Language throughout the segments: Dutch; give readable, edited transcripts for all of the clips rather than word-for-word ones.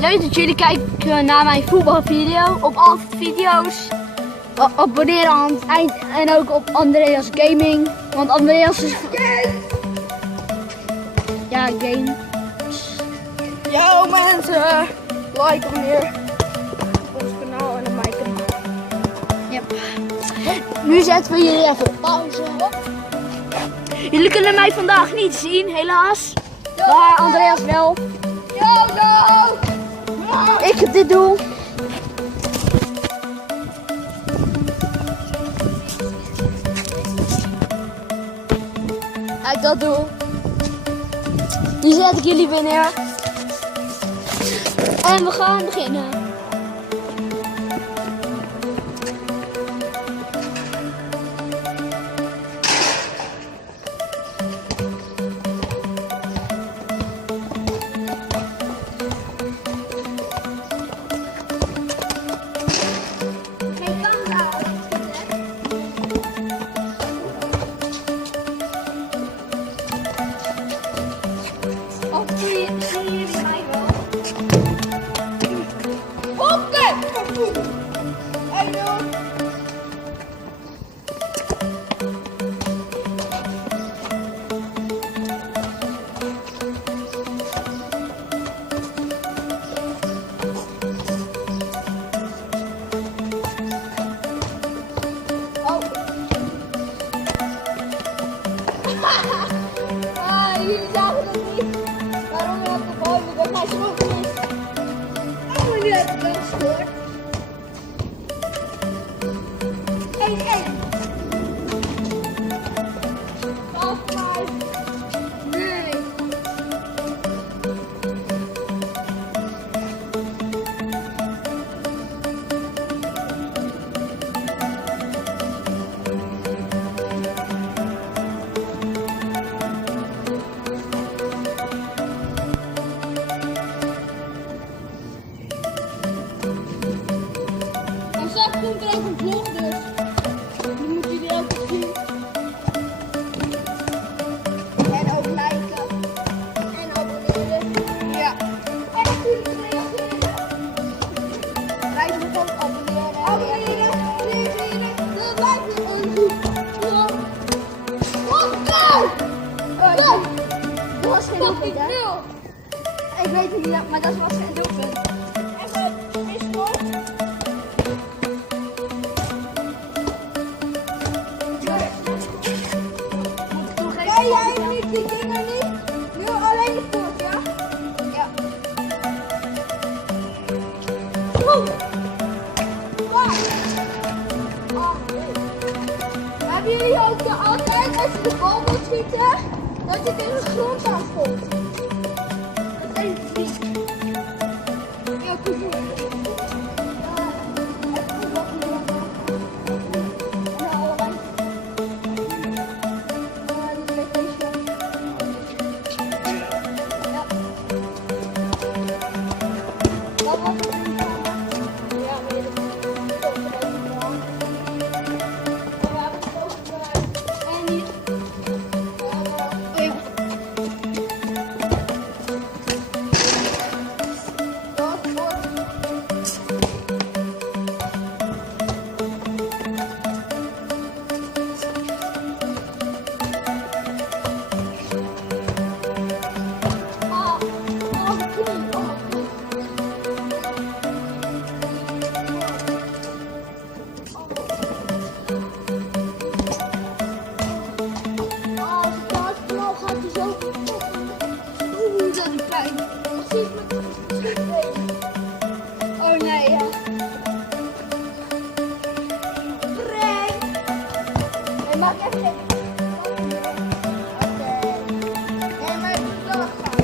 Leuk dat jullie kijken naar mijn voetbalvideo. Op alle video's abonneren aan het eind en ook op Andreas Gaming. Want Andreas is... Ja, game. Yo mensen, like abonneer op ons kanaal en op mijn kanaal. Yep. Nu zetten we jullie even op pauze. Jullie kunnen mij vandaag niet zien, helaas. Maar Andreas wel. Ik heb dit doel. Uit dat doel. Nu zet ik jullie weer neer. En we gaan beginnen. Jullie zagen het niet. Waarom heb ik het over dat mijn schroef is? Oh, nu heb ik wel gescoord. 1-1. 12-5. Nee. Komt er ook een vlog dus. Die moeten jullie ook eens zien. En ook liken. En abonneren. Ja. En natuurlijk reageren. Wij moeten ook abonneren. Abonneren. Reageren. Dat lijkt me een goed. Dat was geen doelpunt, hè? Ik weet het niet, maar dat was geen doelpunt. Jij niet die dingen niet? Nu alleen de poort, ja? Ja. Waar? Hebben jullie ook altijd als je de bal wilt schieten, dat je tegen de grond aankomt? Dat is niet. Ja, goed zo. Oh nee, ja. Frank! Nee, maak even geen. Oké. Nee, maar ik moet wel gaan.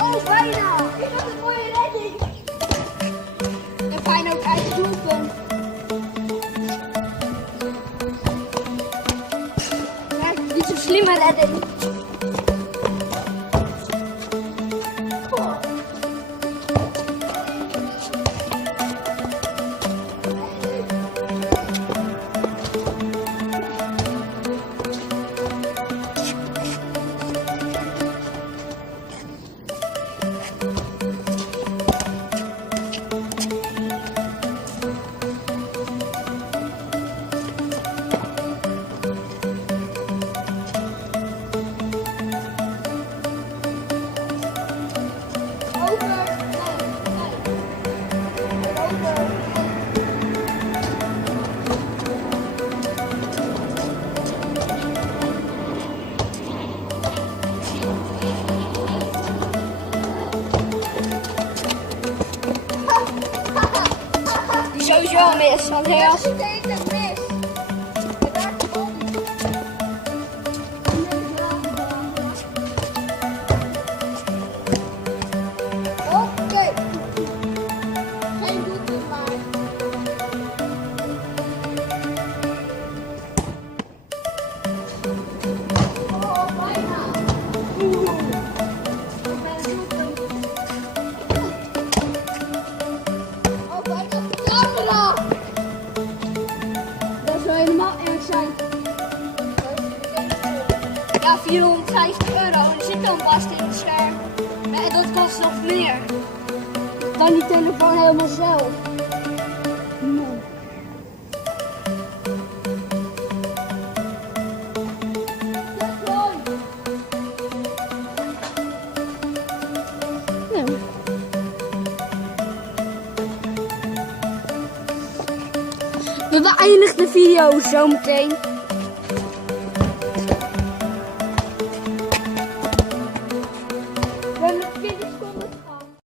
Oh, bijna! Ik had een mooie redding. En fijn ook uit de doelpunt. Ja, niet zo slimme redding. wel mis, Andreas. Het is mis. Het raakt de bal niet. Oké. Geen doelpunt maar. Oh, bijna. Ik ben een doelpunt. Oh, bijna de camera. Dat zou helemaal erg zijn. Ja, €450 en er zit dan vast in het scherm. En dat kost nog meer. Dan die telefoon helemaal zelf. Nee. Nee. We beëindigen de video zometeen.